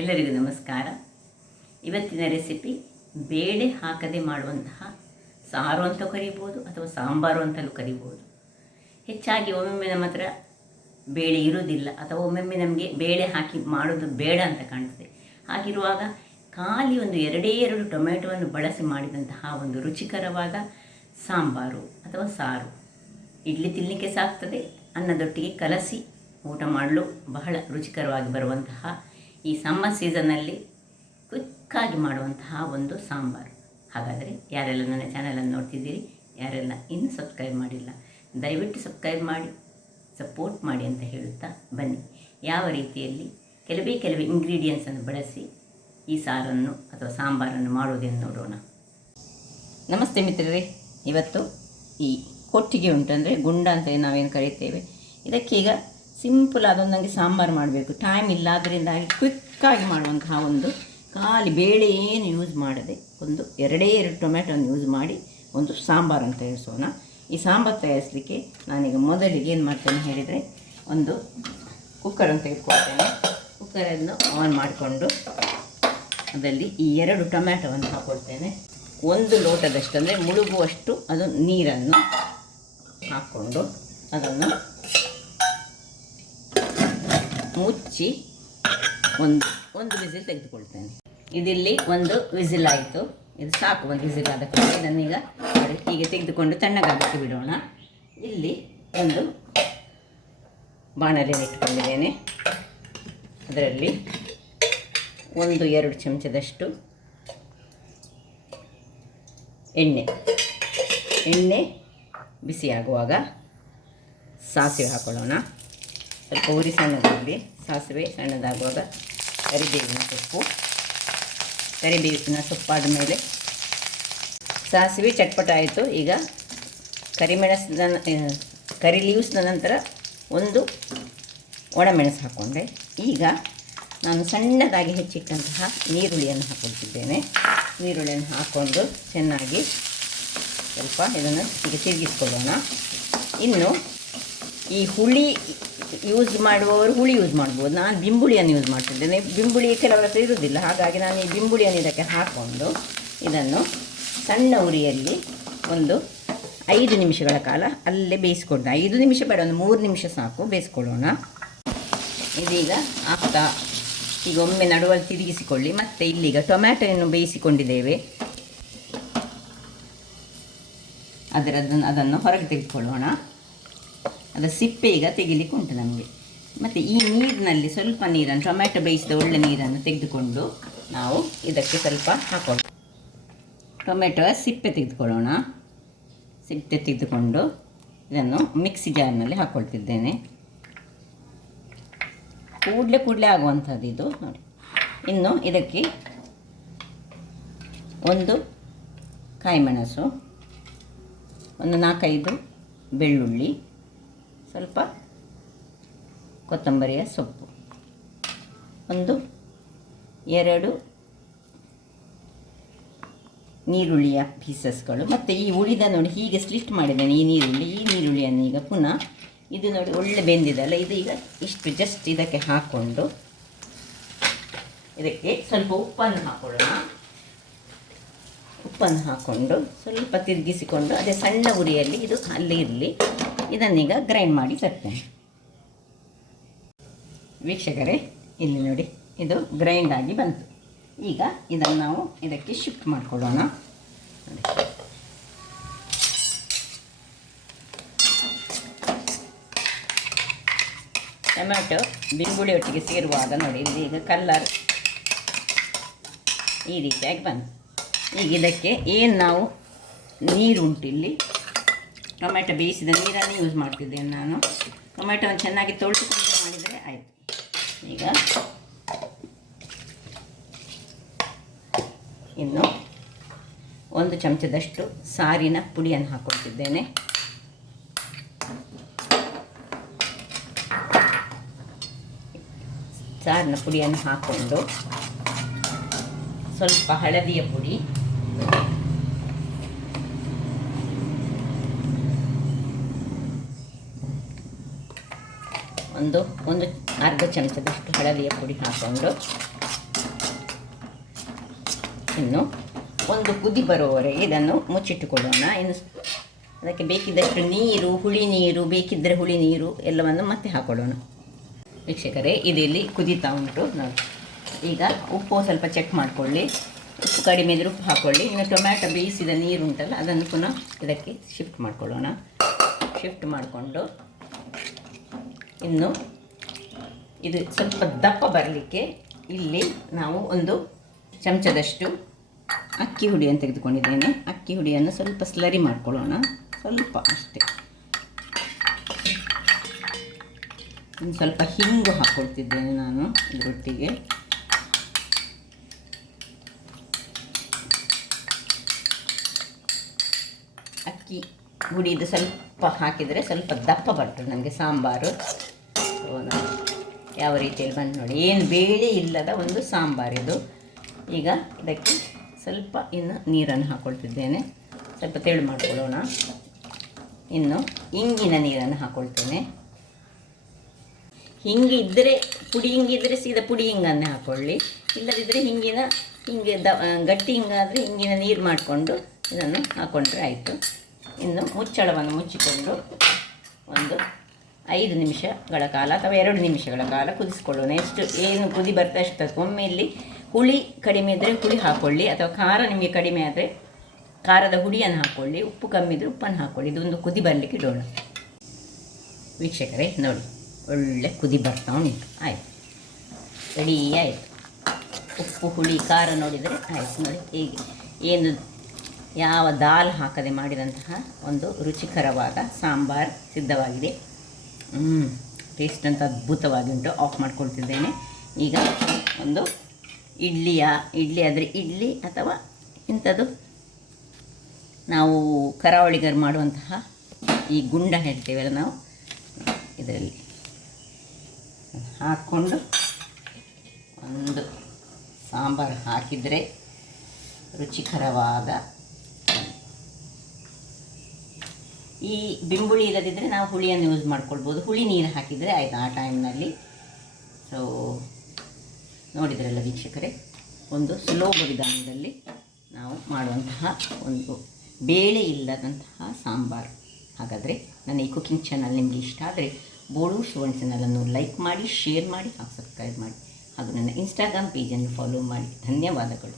ಎಲ್ಲರಿಗೂ ನಮಸ್ಕಾರ. ಇವತ್ತಿನ ರೆಸಿಪಿ ಬೇಳೆ ಹಾಕದೆ ಮಾಡುವಂತಹ ಸಾರು ಅಂತ ಕರಿಬೋದು ಅಥವಾ ಸಾಂಬಾರು ಅಂತಲೂ ಕರಿಬೋದು. ಹೆಚ್ಚಾಗಿ ಒಮ್ಮೊಮ್ಮೆ ನಮ್ಮ ಹತ್ರ ಬೇಳೆ ಇರುವುದಿಲ್ಲ ಅಥವಾ ಒಮ್ಮೊಮ್ಮೆ ನಮಗೆ ಬೇಳೆ ಹಾಕಿ ಮಾಡೋದು ಬೇಡ ಅಂತ ಕಾಣ್ತದೆ. ಹಾಗಿರುವಾಗ ಖಾಲಿ ಒಂದು ಎರಡೇ ಎರಡು ಟೊಮೆಟೊವನ್ನು ಬಳಸಿ ಮಾಡಿದಂತಹ ಒಂದು ರುಚಿಕರವಾದ ಸಾಂಬಾರು ಅಥವಾ ಸಾರು ಇಡ್ಲಿ ತಿನ್ನಲಿಕ್ಕೆ ಸಾಕ್ತದೆ. ಅನ್ನದೊಟ್ಟಿಗೆ ಕಲಸಿ ಊಟ ಮಾಡಲು ಬಹಳ ರುಚಿಕರವಾಗಿ ಬರುವಂತಹ ಈ ಸಮ್ಮರ್ ಸೀಸನ್ನಲ್ಲಿ ಕ್ವಿಕ್ಕಾಗಿ ಮಾಡುವಂತಹ ಒಂದು ಸಾಂಬಾರು. ಹಾಗಾದರೆ ಯಾರೆಲ್ಲ ನನ್ನ ಚಾನಲನ್ನು ನೋಡ್ತಿದ್ದೀರಿ, ಯಾರೆಲ್ಲ ಇನ್ನೂ ಸಬ್ಸ್ಕ್ರೈಬ್ ಮಾಡಿಲ್ಲ, ದಯವಿಟ್ಟು ಸಬ್ಸ್ಕ್ರೈಬ್ ಮಾಡಿ ಸಪೋರ್ಟ್ ಮಾಡಿ ಅಂತ ಹೇಳುತ್ತಾ ಬನ್ನಿ ಯಾವ ರೀತಿಯಲ್ಲಿ ಕೆಲವೇ ಇಂಗ್ರೀಡಿಯೆಂಟ್ಸನ್ನು ಬಳಸಿ ಈ ಸಾರನ್ನು ಅಥವಾ ಸಾಂಬಾರನ್ನು ಮಾಡುವುದನ್ನು ನೋಡೋಣ. ನಮಸ್ತೆ ಮಿತ್ರರೇ. ಇವತ್ತು ಈ ಕೊಟ್ಟಿಗೆ ಉಂಟಂದರೆ ಗುಂಡ ಅಂತ ನಾವೇನು ಕರೀತೇವೆ, ಇದಕ್ಕೀಗ ಸಿಂಪಲ್ ಆದೊಂದು ನನಗೆ ಸಾಂಬಾರು ಮಾಡಬೇಕು, ಟೈಮ್ ಇಲ್ಲ, ಅದರಿಂದಾಗಿ ಕ್ವಿಕ್ಕಾಗಿ ಮಾಡುವಂತಹ ಒಂದು ಖಾಲಿ ಬೇಳೆ ಏನು ಯೂಸ್ ಮಾಡದೆ ಒಂದು ಎರಡೇ ಎರಡು ಟೊಮೆಟೊವನ್ನು ಯೂಸ್ ಮಾಡಿ ಒಂದು ಸಾಂಬಾರು ಅಂತ ತಯಾರಿಸೋಣ. ಈ ಸಾಂಬಾರು ತಯಾರಿಸಲಿಕ್ಕೆ ನಾನೀಗ ಮೊದಲಿಗೆ ಏನು ಮಾಡ್ತೇನೆ ಹೇಳಿದರೆ, ಒಂದು ಕುಕ್ಕರನ್ನು ತೆಗೆದುಕೊಳ್ತೇನೆ. ಕುಕ್ಕರನ್ನು ಆನ್ ಮಾಡಿಕೊಂಡು ಅದರಲ್ಲಿ ಈ ಎರಡು ಟೊಮ್ಯಾಟೊವನ್ನು ಹಾಕ್ಕೊಳ್ತೇನೆ. ಒಂದು ಲೋಟದಷ್ಟು ಅಂದರೆ ಮುಳುಗುವಷ್ಟು ಅದು ನೀರನ್ನು ಹಾಕ್ಕೊಂಡು ಅದನ್ನು ಮುಚ್ಚಿ ಒಂದು ವಿಸಿಲ್ ತೆಗೆದುಕೊಳ್ತೇನೆ. ಇದಿಲ್ಲಿ ಒಂದು ವಿಸಿಲ್ ಆಯಿತು, ಇದು ಸಾಕು. ಒಂದು ವಿಸಿಲ್ ಆದ ಕಾರಣ ಇದನ್ನೀಗ ಹೀಗೆ ತೆಗೆದುಕೊಂಡು ತಣ್ಣಗಾಗಕ್ಕೆ ಬಿಡೋಣ. ಇಲ್ಲಿ ಒಂದು ಬಾಣಲೆಯನ್ನು ಇಟ್ಕೊಂಡಿದ್ದೇನೆ. ಅದರಲ್ಲಿ 1-2 ಚಮಚದಷ್ಟು ಎಣ್ಣೆ ಬಿಸಿಯಾಗುವಾಗ ಸಾಸಿವೆ ಹಾಕೊಳ್ಳೋಣ. ಸ್ವಲ್ಪ ಉರಿ ಸಣ್ಣದಾಗಲಿ. ಸಾಸಿವೆ ಸಣ್ಣದಾಗುವಾಗ ಕರಿಬೇವಿನ ಸೊಪ್ಪಾದ ಮೇಲೆ ಸಾಸಿವೆ ಚಟ್ಪಟ ಆಯಿತು. ಈಗ ಕರಿ ಲೀವ್ಸ್ನ ನಂತರ ಒಂದು ಒಣಮೆಣಸು ಹಾಕ್ಕೊಂಡೆ. ಈಗ ನಾನು ಸಣ್ಣದಾಗಿ ಹೆಚ್ಚಿಟ್ಟಂತಹ ನೀರುಳ್ಳಿಯನ್ನು ಹಾಕ್ಕೊಳ್ತಿದ್ದೇನೆ. ನೀರುಳ್ಳಿಯನ್ನು ಹಾಕ್ಕೊಂಡು ಚೆನ್ನಾಗಿ ಸ್ವಲ್ಪ ಇದನ್ನು ಈಗ ತಿರುಗಿಸ್ಕೊಳ್ಳೋಣ. ಇನ್ನು ಈ ಹುಳಿ ಯೂಸ್ ಮಾಡುವವರು ಹುಳಿ ಯೂಸ್ ಮಾಡ್ಬೋದು. ನಾನು ಬಿಂಬುಳಿಯನ್ನು ಯೂಸ್ ಮಾಡ್ತಿದ್ದೇನೆ. ಬಿಂಬುಳಿ ಕೆಲವರ ಹತ್ರ ಇರುವುದಿಲ್ಲ, ಹಾಗಾಗಿ ನಾನು ಈ ಬಿಂಬುಳಿಯನ್ನು ಇದಕ್ಕೆ ಹಾಕ್ಕೊಂಡು ಇದನ್ನು ಸಣ್ಣ ಉರಿಯಲ್ಲಿ ಒಂದು 5 ನಿಮಿಷಗಳ ಕಾಲ ಅಲ್ಲೇ ಬೇಯಿಸ್ಕೊಳ್ತೇನೆ. 5 ನಿಮಿಷ ಬೇಡ, ಒಂದು 3 ನಿಮಿಷ ಸಾಕು, ಬೇಯಿಸ್ಕೊಳ್ಳೋಣ. ಇದೀಗ ಆಗ್ತಾ ಈಗ ಒಮ್ಮೆ ನಡುವಲ್ಲಿ ತಿರುಗಿಸಿಕೊಳ್ಳಿ. ಮತ್ತು ಇಲ್ಲೀಗ ಟೊಮ್ಯಾಟೊವನ್ನು ಬೇಯಿಸಿಕೊಂಡಿದ್ದೇವೆ, ಅದನ್ನು ಹೊರಗೆ ತೆಗೆದುಕೊಳ್ಳೋಣ. ಅದರ ಸಿಪ್ಪೆ ಈಗ ತೆಗಿಲಿಕ್ಕೆ ಉಂಟು ನಮಗೆ. ಮತ್ತು ಈ ನೀರಿನಲ್ಲಿ ಸ್ವಲ್ಪ ನೀರನ್ನು, ಟೊಮ್ಯಾಟೊ ಬೇಯಿಸಿದ ಒಳ್ಳೆ ನೀರನ್ನು ತೆಗೆದುಕೊಂಡು ನಾವು ಇದಕ್ಕೆ ಸ್ವಲ್ಪ ಹಾಕೊಳ್ಳೋಣ. ಟೊಮೆಟೊ ಸಿಪ್ಪೆ ತೆಗೆದುಕೊಳ್ಳೋಣ. ಸಿಪ್ಪೆ ತೆಗೆದುಕೊಂಡು ಇದನ್ನು ಮಿಕ್ಸಿ ಜಾರ್ನಲ್ಲಿ ಹಾಕ್ಕೊಳ್ತಿದ್ದೇನೆ. ಕೂಡಲೇ ಆಗುವಂಥದ್ದು ಇದು ನೋಡಿ. ಇನ್ನು ಇದಕ್ಕೆ ಒಂದು ಕಾಯಿಮೆಣಸು, ಒಂದು 4-5 ಬೆಳ್ಳುಳ್ಳಿ, ಸ್ವಲ್ಪ ಕೊತ್ತಂಬರಿಯ ಸೊಪ್ಪು, 1-2 ನೀರುಳ್ಳಿಯ ಪೀಸಸ್ಗಳು, ಮತ್ತು ಈ ಉಳಿದ ನೋಡಿ ಹೀಗೆ ಸ್ಲಿಟ್ ಮಾಡಿದ್ದೇನೆ ಈ ನೀರುಳ್ಳಿಯನ್ನು ಈಗ ಪುನಃ ಇದು ನೋಡಿ ಒಳ್ಳೆ ಬೆಂದಿದೆಲ್ಲ, ಇದು ಈಗ ಇಷ್ಟು ಜಸ್ಟ್ ಇದಕ್ಕೆ ಹಾಕ್ಕೊಂಡು ಇದಕ್ಕೆ ಸ್ವಲ್ಪ ಉಪ್ಪನ್ನು ಹಾಕೊಳ್ಳೋಣ. ಉಪ್ಪನ್ನು ಹಾಕ್ಕೊಂಡು ಸ್ವಲ್ಪ ತಿರುಗಿಸಿಕೊಂಡು ಅದೇ ಸಣ್ಣ ಉರಿಯಲ್ಲಿ ಇದು ಅಲ್ಲೇ ಇರಲಿ. ಇದನ್ನೀಗ ಗ್ರೈಂಡ್ ಮಾಡಿ ತರ್ತೇನೆ. ವೀಕ್ಷಕರೇ, ಇಲ್ಲಿ ನೋಡಿ ಇದು ಗ್ರೈಂಡ್ ಆಗಿ ಬಂತು. ಈಗ ಇದನ್ನು ನಾವು ಇದಕ್ಕೆ ಶಿಫ್ಟ್ ಮಾಡಿಕೊಳ್ಳೋಣ. ಟೊಮ್ಯಾಟೊ ಬಿಂಬುಳಿ ಒಟ್ಟಿಗೆ ಸೇರುವಾಗ ನೋಡಿ ಇಲ್ಲಿ ಈಗ ಕಲ್ಲರ್ ಈ ರೀತಿಯಾಗಿ ಬಂತು. ಈಗ ಇದಕ್ಕೆ ಏನು ನಾವು ನೀರು ಉಂಟು, ಇಲ್ಲಿ ಟೊಮೆಟೊ ಬೇಯಿಸಿದ ನೀರನ್ನು ಯೂಸ್ ಮಾಡ್ತಿದ್ದೇನೆ ನಾನು. ಟೊಮೆಟೊವನ್ನು ಚೆನ್ನಾಗಿ ತೊಳೆದುಕೊಂಡು ಮಾಡಿದರೆ ಆಯಿತು. ಈಗ ಇನ್ನು 1 ಚಮಚದಷ್ಟು ಸಾರಿನ ಪುಡಿಯನ್ನು ಹಾಕ್ಕೊಳ್ತಿದ್ದೇನೆ. ಸಾರಿನ ಪುಡಿಯನ್ನು ಹಾಕ್ಕೊಂಡು ಸ್ವಲ್ಪ ಹಳದಿಯ ಪುಡಿ, ಒಂದು ಅರ್ಧ ಚಮಚದಷ್ಟು ಹಳದಿಯ ಪುಡಿ ಹಾಕ್ಕೊಂಡು ಇನ್ನು ಒಂದು ಕುದಿ ಬರುವವರೆಗೆ ಇದನ್ನು ಮುಚ್ಚಿಟ್ಟುಕೊಳ್ಳೋಣ. ಇನ್ನು ಅದಕ್ಕೆ ಬೇಕಿದ್ದಷ್ಟು ನೀರು, ಹುಳಿ ನೀರು ಬೇಕಿದ್ದರೆ ಹುಳಿ ನೀರು ಎಲ್ಲವನ್ನು ಮತ್ತೆ ಹಾಕೊಳ್ಳೋಣ. ವೀಕ್ಷಕರೇ, ಇಲ್ಲಿ ಕುದೀತಾ ಉಂಟು. ನಾವು ಈಗ ಉಪ್ಪು ಸ್ವಲ್ಪ ಚೆಕ್ ಮಾಡಿಕೊಳ್ಳಿ. ಉಪ್ಪು ಕಡಿಮೆ ಇದ್ದರೆ ಉಪ್ಪು ಹಾಕ್ಕೊಳ್ಳಿ. ಇನ್ನು ಟೊಮ್ಯಾಟೊ ಬೇಯಿಸಿದ ನೀರು ಉಂಟಲ್ಲ ಅದನ್ನು ಪುನಃ ಇದಕ್ಕೆ ಶಿಫ್ಟ್ ಮಾಡ್ಕೊಳ್ಳೋಣ. ಶಿಫ್ಟ್ ಮಾಡಿಕೊಂಡು ಇನ್ನು ಇದು ಸ್ವಲ್ಪ ದಪ್ಪ ಬರಲಿಕ್ಕೆ ಇಲ್ಲಿ ನಾವು ಒಂದು ಚಮಚದಷ್ಟು ಅಕ್ಕಿ ಹುಡಿಯನ್ನು ತೆಗೆದುಕೊಂಡಿದ್ದೇನೆ. ಅಕ್ಕಿ ಹುಡಿಯನ್ನು ಸ್ವಲ್ಪ ಸ್ಲರಿ ಮಾಡ್ಕೊಳ್ಳೋಣ, ಸ್ವಲ್ಪ ಅಷ್ಟೇ. ಇನ್ನು ಸ್ವಲ್ಪ ಹಿಂಗು ಹಾಕ್ಕೊಳ್ತಿದ್ದೇನೆ ನಾನು ಇದರೊಟ್ಟಿಗೆ. ಅಕ್ಕಿ ಹುಡಿದು ಸ್ವಲ್ಪ ಹಾಕಿದರೆ ಸ್ವಲ್ಪ ದಪ್ಪ ಬರ್ತದೆ ನಮಗೆ ಸಾಂಬಾರು. ಯಾವ ರೀತಿಯಲ್ಲಿ ಬಂದು ನೋಡಿ, ಏನು ಬೇಳೆ ಇಲ್ಲದ ಒಂದು ಸಾಂಬಾರಿದು. ಈಗ ಇದಕ್ಕೆ ಸ್ವಲ್ಪ ಇನ್ನು ನೀರನ್ನು ಹಾಕ್ಕೊಳ್ತಿದ್ದೇನೆ. ಸ್ವಲ್ಪ ತೆಳು ಮಾಡ್ಕೊಳ್ಳೋಣ. ಇನ್ನು ಇಂಗಿನ ನೀರನ್ನು ಹಾಕ್ಕೊಳ್ತೇನೆ. ಹಿಂಗೆ ಇದ್ದರೆ ಪುಡಿ ಹಿಂಗಿದ್ದರೆ ಸೀದಾ ಪುಡಿ ಹಿಂಗನ್ನೇ ಹಾಕ್ಕೊಳ್ಳಿ. ಇಲ್ಲದಿದ್ದರೆ ಹಿಂಗೆ ಗಟ್ಟಿ ಹಿಂಗಾದರೆ ಹಿಂಗಿನ ನೀರು ಮಾಡಿಕೊಂಡು ಇದನ್ನು ಹಾಕ್ಕೊಂಡ್ರೆ ಆಯಿತು. ಇನ್ನು ಮುಚ್ಚಳವನ್ನು ಮುಚ್ಚಿಕೊಂಡು ಒಂದು 5 ನಿಮಿಷಗಳ ಕಾಲ ಅಥವಾ 2 ನಿಮಿಷಗಳ ಕಾಲ ಕುದಿಸ್ಕೊಳ್ಳೋಣ. ಏನು ಕುದಿ ಬರ್ತಾ ಅಷ್ಟು. ಒಮ್ಮೆ ಇಲ್ಲಿ ಹುಳಿ ಕಡಿಮೆ ಇದ್ದರೆ ಹುಳಿ ಹಾಕ್ಕೊಳ್ಳಿ, ಅಥವಾ ಖಾರ ನಿಮಗೆ ಕಡಿಮೆ ಆದರೆ ಖಾರದ ಹುಡಿಯನ್ನು ಹಾಕ್ಕೊಳ್ಳಿ, ಉಪ್ಪು ಕಮ್ಮಿ ಇದ್ದರೆ ಉಪ್ಪನ್ನು ಹಾಕ್ಕೊಳ್ಳಿ. ಇದೊಂದು ಕುದಿ ಬರಲಿಕ್ಕೆ ಇಡೋಣ. ವೀಕ್ಷಕರೇ ನೋಡಿ, ಒಳ್ಳೆ ಕುದಿ ಬರ್ತಾ ಉಂಟು. ಆಯಿತು, ರೆಡಿ ಆಯಿತು. ಉಪ್ಪು ಹುಳಿ ಖಾರ ನೋಡಿದರೆ ಆಯಿತು. ನೋಡಿ ಹೀಗೆ ಏನು ಯಾವ ದಾಲ್ ಹಾಕದೆ ಮಾಡಿದಂತಹ ಒಂದು ರುಚಿಕರವಾದ ಸಾಂಬಾರು ಸಿದ್ಧವಾಗಿದೆ. ಟೇಸ್ಟ್ ಅಂತ ಅದ್ಭುತವಾಗಿ ಉಂಟು. ಆಫ್ ಮಾಡ್ಕೊಳ್ತಿದ್ದೇನೆ. ಈಗ ಒಂದು ಇಡ್ಲಿ ಆದರೆ ಇಡ್ಲಿ ಅಥವಾ ಇಂಥದ್ದು ನಾವು ಕರಾವಳಿಗರು ಮಾಡುವಂತಹ ಈ ಗುಂಡ ಹೇಳ್ತೇವಲ್ಲ ನಾವು, ಇದರಲ್ಲಿ ಹಾಕ್ಕೊಂಡು ಒಂದು ಸಾಂಬಾರು ಹಾಕಿದರೆ ರುಚಿಕರವಾದ. ಈ ಬಿಂಬುಳಿ ಇಲ್ಲದಿದ್ದರೆ ನಾವು ಹುಳಿಯನ್ನು ಯೂಸ್ ಮಾಡ್ಕೊಳ್ಬೋದು. ಹುಳಿ ನೀರು ಹಾಕಿದರೆ ಆಯಿತು ಆ ಟೈಮ್ನಲ್ಲಿ. ಸೊ ನೋಡಿದ್ರಲ್ಲ ವೀಕ್ಷಕರೇ, ಒಂದು ಸುಲಭ ವಿಧಾನದಲ್ಲಿ ನಾವು ಮಾಡುವಂತಹ ಒಂದು ಬೇಳೆ ಇಲ್ಲದಂತಹ ಸಾಂಬಾರು. ಹಾಗಾದರೆ ನನ್ನ ಈ ಕುಕಿಂಗ್ ಚಾನಲ್ ನಿಮಗೆ ಇಷ್ಟ ಆದರೆ ಬೋಳು ಸುವರ್ಣ ಚಾನಲನ್ನು ಲೈಕ್ ಮಾಡಿ, ಶೇರ್ ಮಾಡಿ ಹಾಗೂ ಸಬ್ಸ್ಕ್ರೈಬ್ ಮಾಡಿ, ಹಾಗೂ ನನ್ನ ಇನ್ಸ್ಟಾಗ್ರಾಮ್ ಪೇಜನ್ನು ಫಾಲೋ ಮಾಡಿ. ಧನ್ಯವಾದಗಳು.